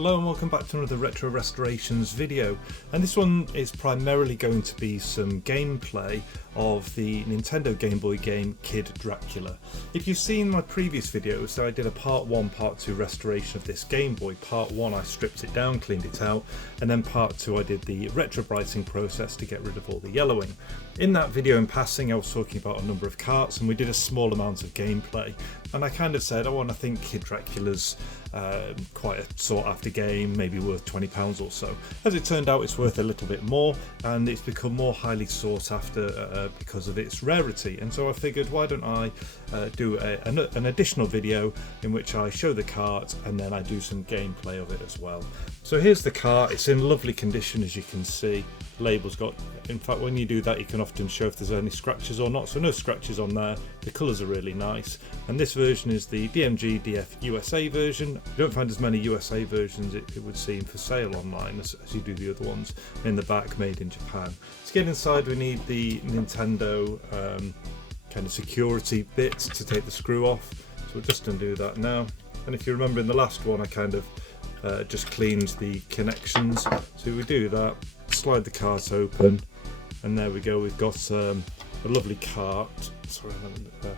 Hello and welcome back to another Retro Restorations video, and this one is primarily going to be some gameplay of the Nintendo Game Boy game Kid Dracula. If you've seen my previous videos, so I did a part 1, part 2 restoration of this Game Boy. Part 1 I stripped it down, cleaned it out, and then part 2 I did the retrobrighting process to get rid of all the yellowing. In that video in passing I was talking about a number of carts and we did a small amount of gameplay, and I kind of said, I think Kid Dracula's quite a sought after game, maybe worth £20 or so. As it turned out, it's worth a little bit more, and it's become more highly sought after because of its rarity. And so I figured, why don't I do an additional video in which I show the cart and then I do some gameplay of it as well. So here's the cart. It's in lovely condition, as you can see. Label's got, in fact, when you do that you can often show if there's any scratches or not, so no scratches on there. The colours are really nice, and this version is the DMG DF USA version. You don't find as many USA versions, it would seem, for sale online as you do the other ones. In the back, made in Japan. To get inside we need the Nintendo kind of security bit to take the screw off, so we're just going to do that now. And if you remember in the last one I kind of just cleaned the connections, so we do that, slide the cart open, and there we go, we've got a lovely cart. Sorry,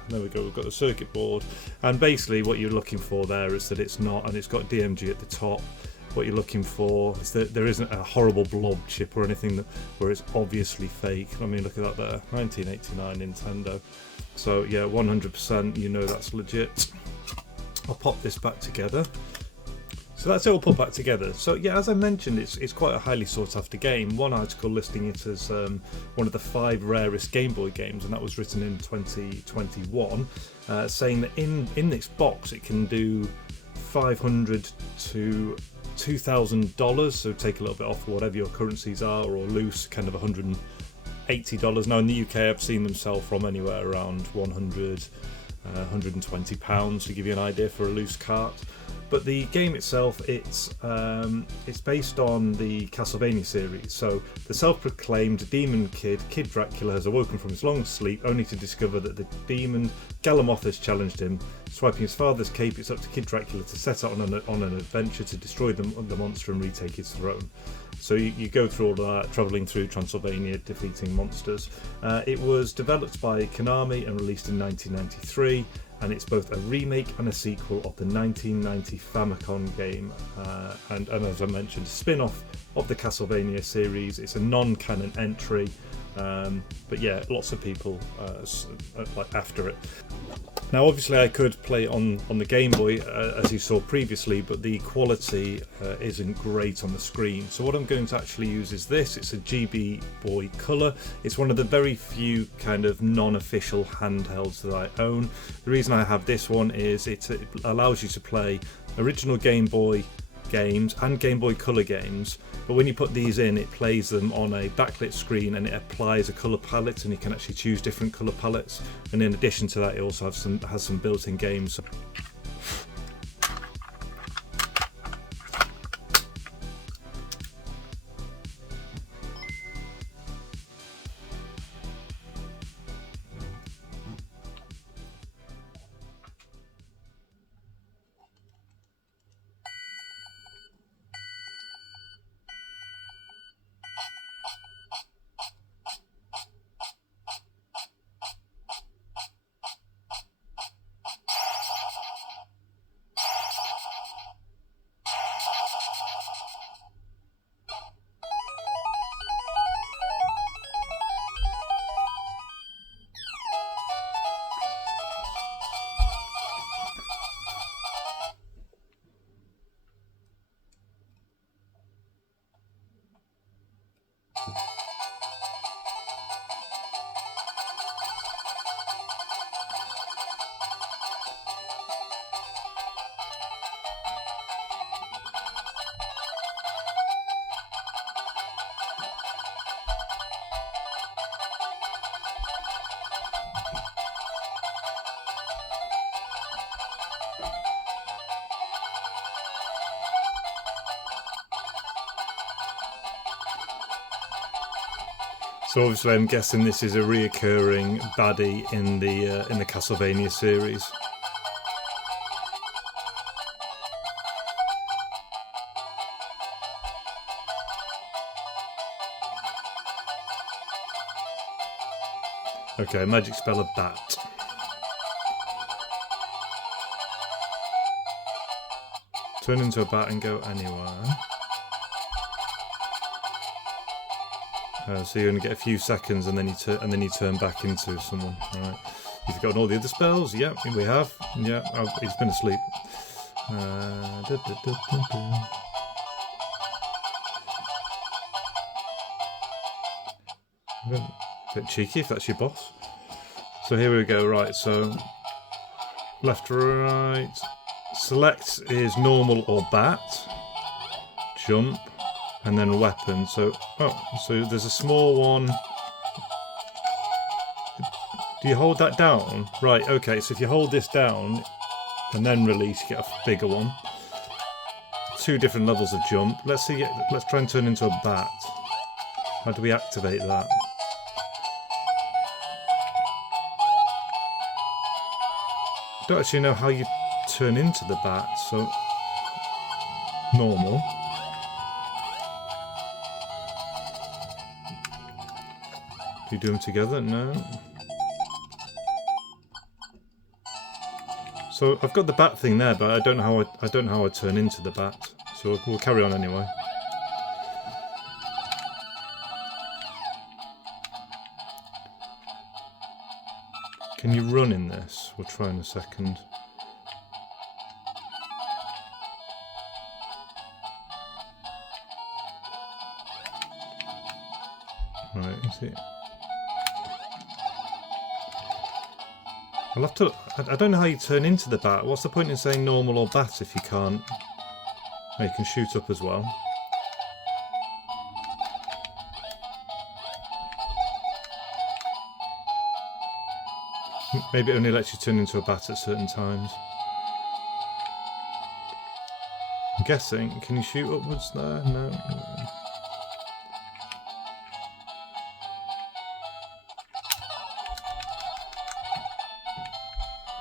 there we go, we've got the circuit board, and basically what you're looking for there is that it's not, and it's got DMG at the top. What you're looking for is that there isn't a horrible blob chip or anything where it's obviously fake. I mean, look at that there, 1989 Nintendo. So yeah, 100% you know that's legit. I'll pop this back together. So that's it all put back together. So yeah, as I mentioned, it's quite a highly sought after game. One article listing it as one of the 5 rarest Game Boy games, and that was written in 2021, saying that in this box it can do $500 to $2,000, so take a little bit off whatever your currencies are, or loose, kind of $180. Now in the UK I've seen them sell from anywhere around £100, £120 to give you an idea for a loose cart. But the game itself, it's based on the Castlevania series. So the self-proclaimed demon kid, Kid Dracula, has awoken from his long sleep only to discover that the demon Galamoth has challenged him. Swiping his father's cape, it's up to Kid Dracula to set out on an adventure to destroy the monster and retake his throne. So you go through all of that, travelling through Transylvania, defeating monsters. It was developed by Konami and released in 1993. And it's both a remake and a sequel of the 1990 Famicom game, and as I mentioned, a spin-off of the Castlevania series. It's a non-canon entry, but yeah, lots of people like after it. Now obviously I could play it on the Game Boy as you saw previously, but the quality isn't great on the screen. So what I'm going to actually use is this. It's a GB Boy Color. It's one of the very few kind of non-official handhelds that I own. The reason I have this one is it allows you to play original Game Boy games and Game Boy Color games, but when you put these in, it plays them on a backlit screen and it applies a color palette, and you can actually choose different color palettes. And in addition to that, it also has some built-in games. So obviously I'm guessing this is a reoccurring baddie in the Castlevania series. Okay, magic spell of bat. Turn into a bat and go anywhere. So you only get a few seconds, and then you turn back into someone. Right. You've forgotten all the other spells. Yep, we have. Yeah, oh, he's been asleep. Bit cheeky if that's your boss. So here we go. Right. So left, right. Select is normal or bat. Jump. And then weapon. So there's a small one. Do you hold that down? Right, okay, so if you hold this down and then release, you get a bigger one. 2 different levels of jump. Let's try and turn into a bat. How do we activate that? I don't actually know how you turn into the bat, so normal. Do you do them together? No. So I've got the bat thing there, but I don't know how I turn into the bat. So we'll carry on anyway. Can you run in this? We'll try in a second. Right, you see. I'll have to. I don't know how you turn into the bat. What's the point in saying normal or bat if you can't? Oh, you can shoot up as well. Maybe it only lets you turn into a bat at certain times. I'm guessing. Can you shoot upwards there? No.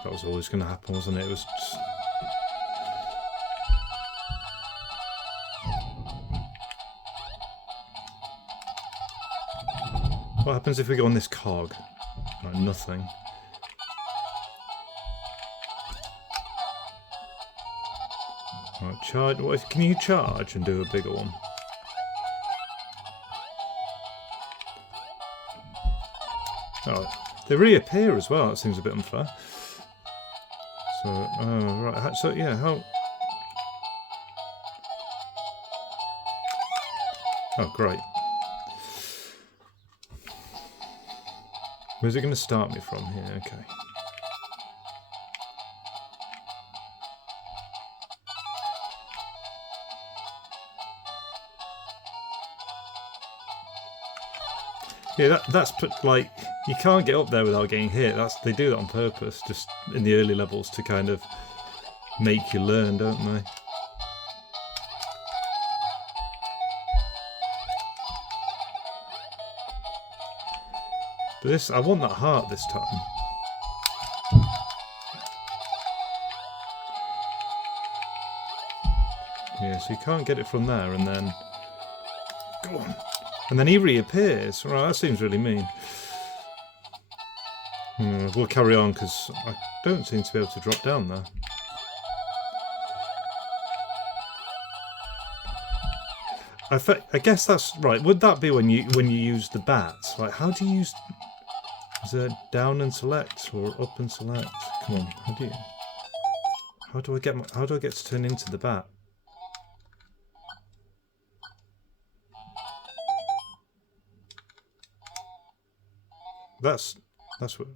That was always going to happen, wasn't it? It was just... What happens if we go on this cog? Like nothing. Right, charge. What, can you charge and do a bigger one? Oh, they reappear as well. That seems a bit unfair. So, right. So, yeah, how... Oh, great. Where's it going to start me from here? Okay. Yeah, that's like, you can't get up there without getting hit. They do that on purpose, just in the early levels to kind of make you learn, don't they? But this, I want that heart this time. Yeah, so you can't get it from there, and then go on. And then he reappears. Right, that seems really mean. We'll carry on because I don't seem to be able to drop down there. I guess that's right. Would that be when you use the bats? Like, how do you use? Is it down and select or up and select? Come on, how do I get to turn into the bat? That's what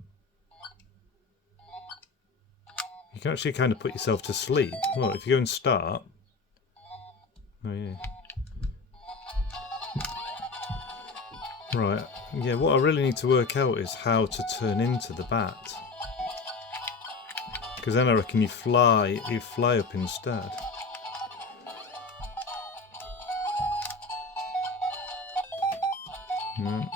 you can actually kind of put yourself to sleep. Well, if you go and start, oh yeah, right, yeah. What I really need to work out is how to turn into the bat, because then I reckon you fly up instead. No.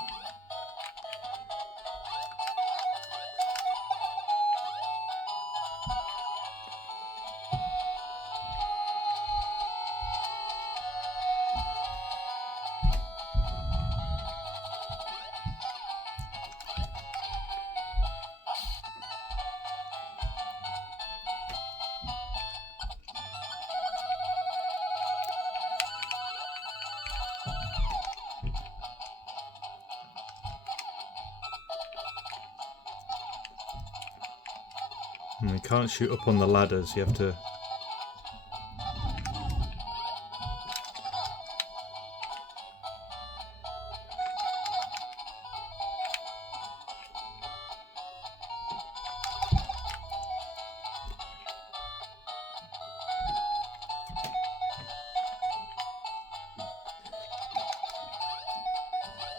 And you can't shoot up on the ladders, you have to...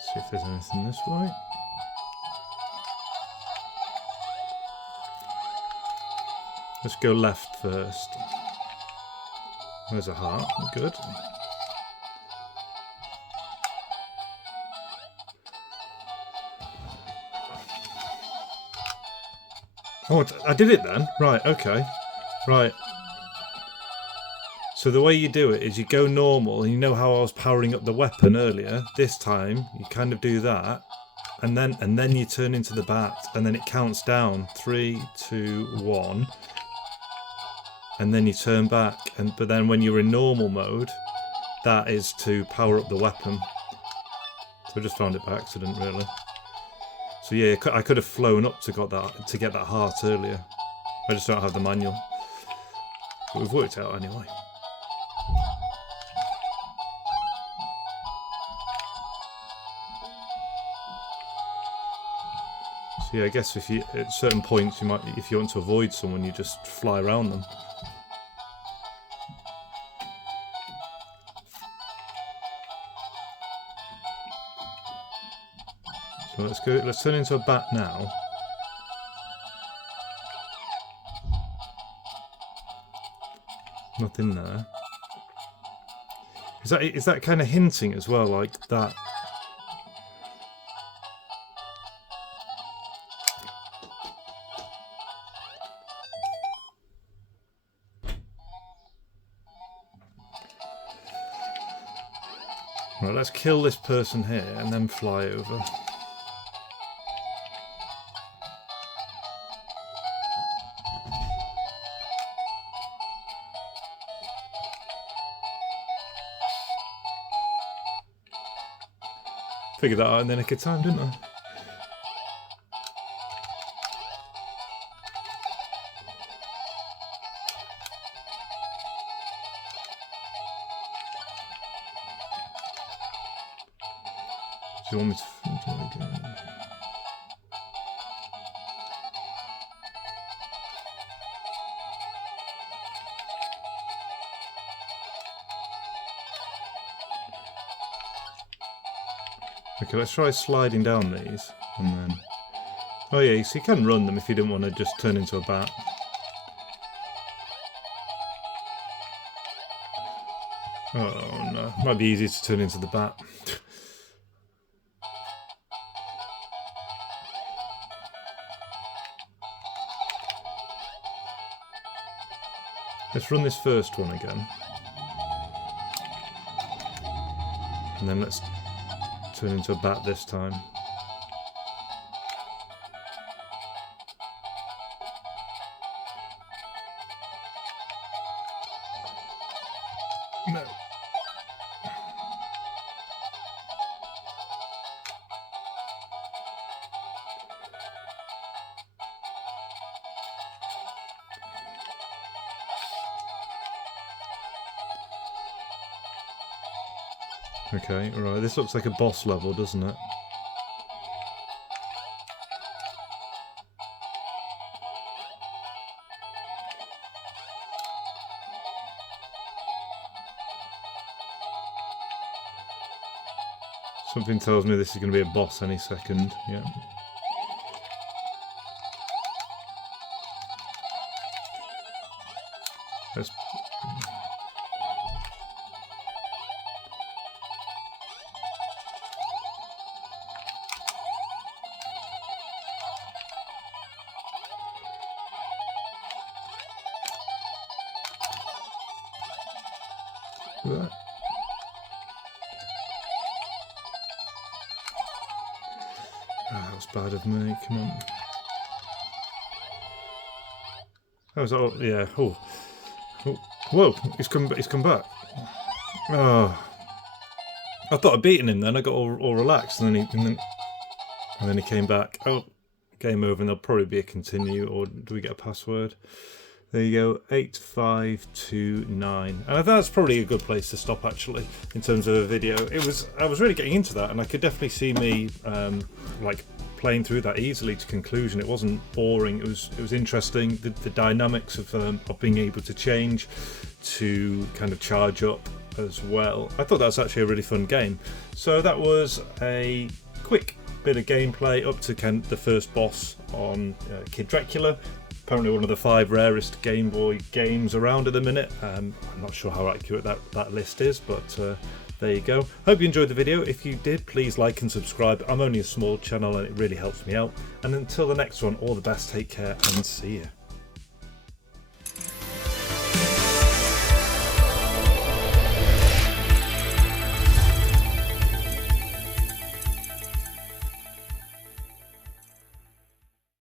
See if there's anything this way. Let's go left first. There's a heart, good. Oh, I did it then? Right, okay. Right. So the way you do it is you go normal, and you know how I was powering up the weapon earlier? This time, you kind of do that, and then you turn into the bat, and then it counts down. 3, 2, 1. And then you turn back, but then when you're in normal mode, that is to power up the weapon. So I just found it by accident, really. So yeah, I could have flown up to get that heart earlier. I just don't have the manual. But we've worked out anyway. So yeah, I guess if you at certain points if you want to avoid someone, you just fly around them. So let's turn into a bat now. Nothing there. Is that kind of hinting as well, like that? Right, let's kill this person here and then fly over. Figured that out in the nick of time, didn't I? Do you want me to do it again? Okay, let's try sliding down these, and then... Oh yeah, so you can run them if you didn't want to just turn into a bat. Oh no, might be easy to turn into the bat. Let's run this first one again. And then let's turn into a bat this time. No. Okay, right, this looks like a boss level, doesn't it? Something tells me this is going to be a boss any second, yeah. Let's... That. That was bad of me, come on. That was all, yeah, oh. Whoa, he's come back. Oh. I thought I'd beaten him then, I got all relaxed, and then he came back. Oh, game over and there'll probably be a continue, or do we get a password? There you go, 8529. And I think that's probably a good place to stop actually, in terms of a video. I was really getting into that, and I could definitely see me like playing through that easily to conclusion. It wasn't boring, it was interesting. The dynamics of being able to change to kind of charge up as well. I thought that was actually a really fun game. So that was a quick bit of gameplay up to kind of the first boss on Kid Dracula. Apparently one of the 5 rarest Game Boy games around at the minute. I'm not sure how accurate that list is, but there you go. Hope you enjoyed the video. If you did, please like and subscribe. I'm only a small channel and it really helps me out. And until the next one, all the best, take care and see ya.